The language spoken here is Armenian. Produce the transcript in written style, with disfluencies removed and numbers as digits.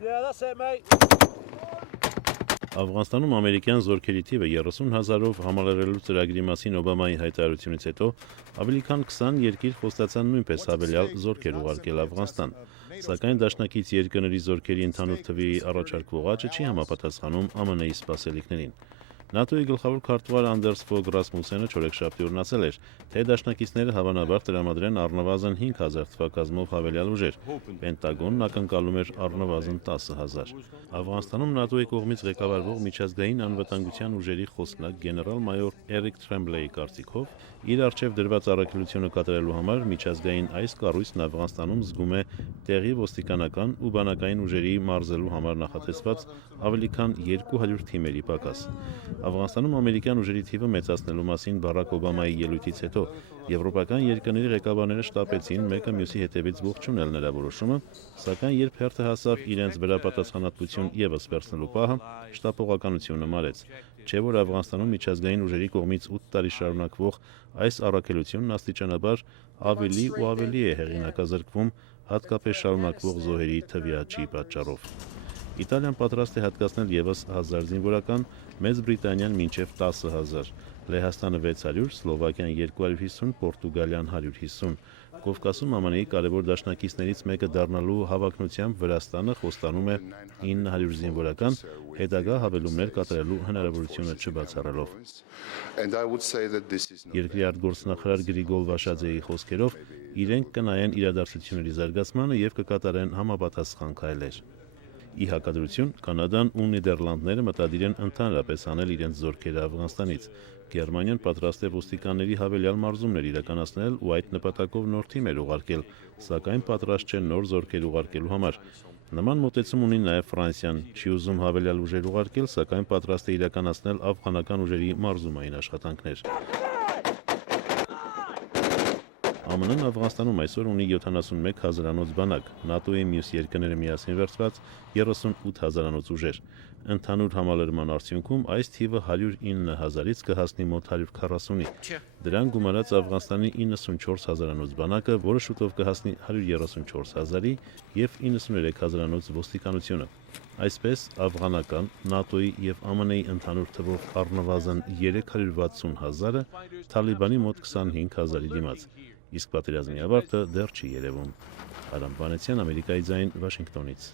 Yeah, that's it, mate. Աֆղանստանում ամերիկյան զորքերի թիվը 30,000-ով համալրելու ծրագրի մասին Օբամայի հայտարարությունից հետո ավելի քան 20 երկիր խոստացան նույնպես հավելյալ զորքեր ուղարկել Աֆղանստան, սակայն դաշնակից երկրների զորքերի ընդհանուր թվի առաջարկվող աճը չի համապատասխանում ԱՄՆ-ի սպասելիքներին։ ՆԱՏՕ-ի գլխավոր քարտուղար Անդերս Ֆոգ Ռասմուսենը չորեքշաբթի օրն ասել էր, թե դաշնակիցները հավանաբար տրամադրեն առնվազն 5,000 թվակազմով հավելյալ ուժեր, Պենտագոնն ակնկալում էր առնվազն 10,000։ Աֆղանստանում ՆԱՏՕ-ի կողմից ղեկավարվող միջազգային անվտանգության ուժերի խոսնակ գեներալ-մայոր Էրիկ Թրեմբլեի կարծիքով, իր առջև դրված առաքելությունը կատարելու համար միջազգային այս կառույցն Աֆղանստանում զգում է տեղի ոստիկանական ու բանակային ուժերի մարզելու համար նախատեսված ավելի քան 200 թիմերի պակաս։ Աֆղանստանում ամերիկյան ուժերի թիվը մեծացնելու մասին Բարաք Օբամայի ելույթից հետո եվրոպական երկրների ղեկավարները շտապեցին մեկը մյուսի հետևից ողջունել նրա որոշումը, սակայն երբ հերթը հասավ իրենց վրա պատասխանատվություն ևս վերցնելու պահը, շտապողականությունը մարեց։ Չէ՞ որ Աֆղանստանում միջազգային ուժերի կողմից 8 տարի շարունակվող այս առաքելությունն աստիճանաբար ավելի ու ավելի է հեղինակազրկվում, հատկապես շարունակվող զոհերի թվի աճի պատճառով։ Իտալիան պատրաստ է հատկացնել ևս 1000 զինվորական, Մեծ Բրիտանիան մինչև 10,000, Լեհաստանը 600, Սլովակիան 250, Պորտուգալիան 150։ Կովկասում ԱՄՆ-ի կարևոր դաշնակիցներից մեկը դառնալու հավակնությամբ Վրաստանը խոստանում է 900 զինվորական, հետագա հավելումներ կատարելու հնարավորությունը չբացառելով։ Երկրի արտգործնախարար Գրիգոլ Վաշաձեի խոսքերով, իրենք կնայեն իրադարձությունների զարգացմանը եւ կկատարեն համապատասխան քայլեր։ Ի հակադրություն, Կանադան ու Նիդերլանդները մտադիր են ընդհանրապես անել իրենց զորքերը Աֆղանստանից։ Գերմանիան պատրաստ է ոստիկանների հավելյալ մարզումներ իրականացնել ու այդ նպատակով նոր թիմեր ուղարկել, սակայն պատրաստ չէ նոր զորքեր ուղարկելու համար։ Նման մոտեցում ունի նաև Ֆրանսիան, չի ուզում հավելյալ ուժեր ուղարկել, սակայն պատրաստ է իրականացնել աֆղանական ուժերի մարզումային աշխատանքներ։ ԱՄՆ-ն Աֆղանստանում այսօր ունի 71 հազարանոց բանակ, ՆԱՏՕ-ի մյուս երկրները միասին վերցված 38 հազարանոց ուժեր։ Ընդհանուր համալրման արդյունքում այս թիվը 109 հազարից կհասնի մոտ 140-ի։ Դրան գումարած Աֆղանստանի 94 հազարանոց բանակը, որը շուտով կհասնի 134 հազարի և 93 հազարանոց ոստիկանությունը։ Այսպես, աֆղանական, ՆԱՏՕ-ի և ԱՄՆ-ի ընդհանուր թվով առնվազն 360 հազարը Թալիբանի մոտ 25 հազարի դիմաց, իսկ պատերազմի ավարտը դեռ չի երևում։ Արամ Վանեցյան, Ամերիկայի ձայն, Վաշինգտոնից։